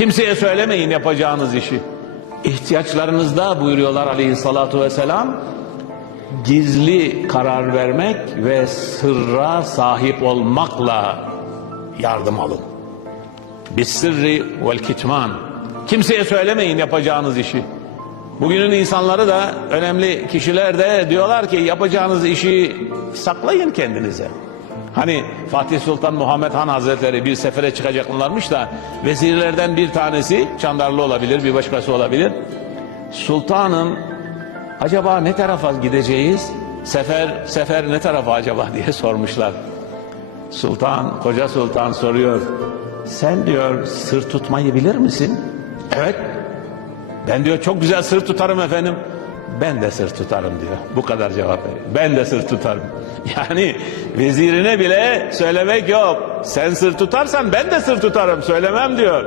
Kimseye söylemeyin yapacağınız işi. İhtiyaçlarınızda buyuruyorlar aleyhissalatu vesselam gizli karar vermek ve sırra sahip olmakla yardım alın. Bis sırri vel kitman. Kimseye söylemeyin yapacağınız işi. Bugünün insanları da önemli kişiler de diyorlar ki yapacağınız işi saklayın kendinize. Hani Fatih Sultan Muhammed Han Hazretleri bir sefere çıkacaklarmış da vezirlerden bir tanesi Çandarlı olabilir bir başkası olabilir. Sultanım acaba ne tarafa gideceğiz? Sefer sefer ne tarafa acaba diye sormuşlar. Sultan, koca sultan soruyor. Sen diyor sır tutmayı bilir misin? Evet. Ben diyor çok güzel sır tutarım efendim. Ben de sır tutarım diyor. Bu kadar cevap veriyor. Ben de sır tutarım. Yani vezirine bile söylemek yok. Sen sır tutarsan ben de sır tutarım söylemem diyor.